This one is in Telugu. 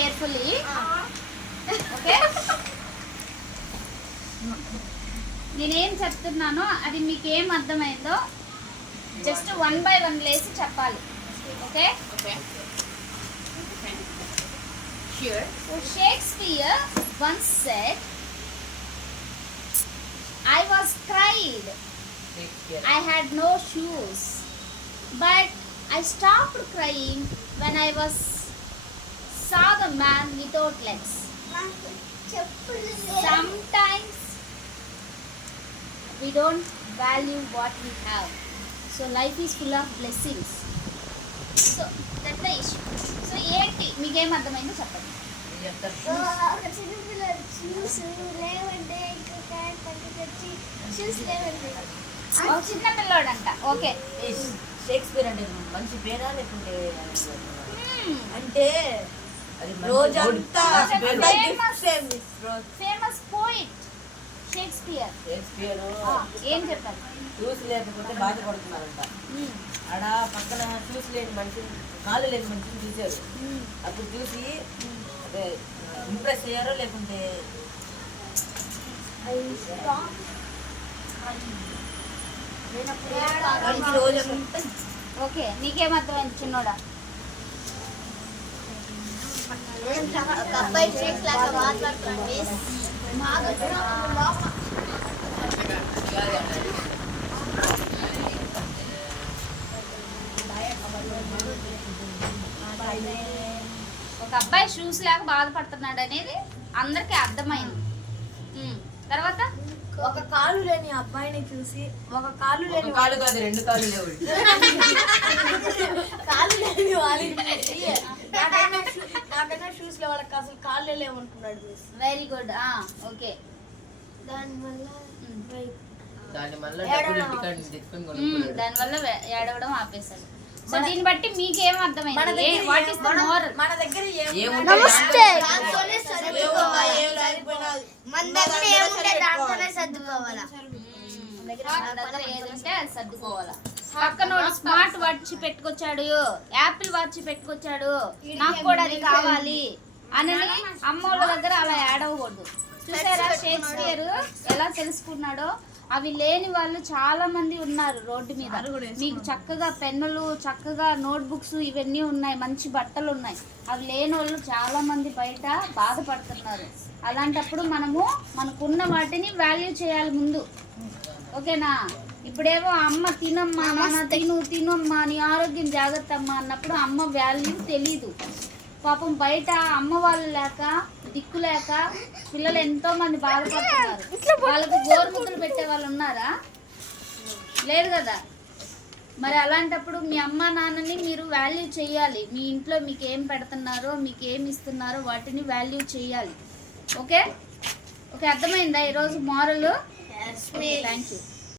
కేర్ఫుల్లీ. ఓకే, నేనేం చెప్తున్నానో అది మీకు ఏం అర్థమైందో జస్ట్ 1 by 1 లేసి చెప్పాలి. Okay, Shakespeare once said, I was cried, I had no shoes, but I stopped crying when I saw the man without legs. Sometimes we don't value what we have, so life is full of blessings. So that's the issue. So ఏంటి మీకేం అర్థమైందో చెప్పండి. చిన్న పిల్లోడంట. ఓకే, షేక్స్పియర్ అంటే మంచి పేరా లేకుంటే అంటే రోజంతా ఫేమస్ పోయిట్ షేక్స్పియర్. ఏం చెప్పారు? చూసి లేకపోతే బాధపడుతున్నారంట. ఆడ పక్కన చూసి లేని మనిషి, కాళ్ళు లేని మనిషిని చూసారు. అప్పుడు చూసి అదే ఇంప్రెస్ అయ్యారో లేకుంటే రోజంతా. ఓకే, నీకేమర్థమైంది చిన్నోడా? అబ్బాయి షేక్స్ లాగా మాట్లాడుతుంది. ఒక అబ్బాయి షూస్ లేక బాధపడుతున్నాడు అనేది అందరికి అర్థమైంది. తర్వాత ఒక కాలు లేని అబ్బాయిని చూసి, ఒక కాలు లేని కాలు కాదు 2 కాళ్ళు లేవు, కాలు లేని వాళ్ళని నాకైనా షూస్ లో వాళ్ళకి అసలు కాళ్ళు లేవనుకున్నాడు. Very good. ఓకే, దానివల్ల ఏడవడం ఆపేశాడు. సో దీన్ని బట్టి మీకేం అర్థమైంది? What is the moral? మన దగ్గర ఏదంటే అది సర్దుకోవాలా. పక్కనోడు స్మార్ట్ వాచ్ పెట్టుకొచ్చాడు, యాపిల్ వాచ్ పెట్టుకొచ్చాడు, నాకు కూడా అది కావాలి అని అమ్మోళ్ళ దగ్గర అలా ఏడవకూడదు. చూసారా షేక్స్పియర్ ఎలా తెలుసుకున్నాడో? అవి లేని వాళ్ళు చాలా మంది ఉన్నారు రోడ్డు మీద. మీకు చక్కగా పెన్నులు, చక్కగా నోట్బుక్స్ ఇవన్నీ ఉన్నాయి, మంచి బట్టలు ఉన్నాయి. అవి లేని వాళ్ళు చాలా మంది బయట బాధపడుతున్నారు. అలాంటప్పుడు మనము మనకున్న వాటిని వాల్యూ చేయాలి ముందు. ఓకేనా? ఇప్పుడేమో అమ్మ తినమ్మా, నాన్న తినమ్మా, నీ ఆరోగ్యం జాగ్రత్త అమ్మా అన్నప్పుడు అమ్మ వాల్యూ తెలీదు. పాపం బయట అమ్మ వాళ్ళు లేక, దిక్కు లేక పిల్లలు ఎంతో మంది బాధపడుతున్నారు. వాళ్ళకు గోరుముద్దలు పెట్టే వాళ్ళు ఉన్నారా? లేదు కదా. మరి అలాంటప్పుడు మీ అమ్మ నాన్నని మీరు వాల్యూ చేయాలి. మీ ఇంట్లో మీకు ఏం పెడుతున్నారో, మీకు ఏమి ఇస్తున్నారో వాటిని వాల్యూ చేయాలి. ఓకే, ఓకే, అర్థమైందా ఈరోజు మోరల్? Thank you.